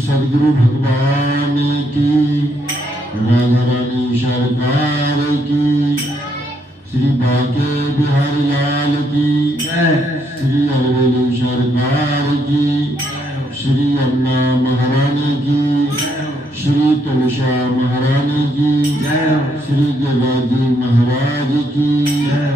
सदगुरु भगवान की, राधा रानी सरकार की, श्री बाके बिहारी लाल की, श्री अरवेली सरकार की, श्री अन्ना महारानी की, श्री तुलसा महारानी की, श्री गदादी महाराज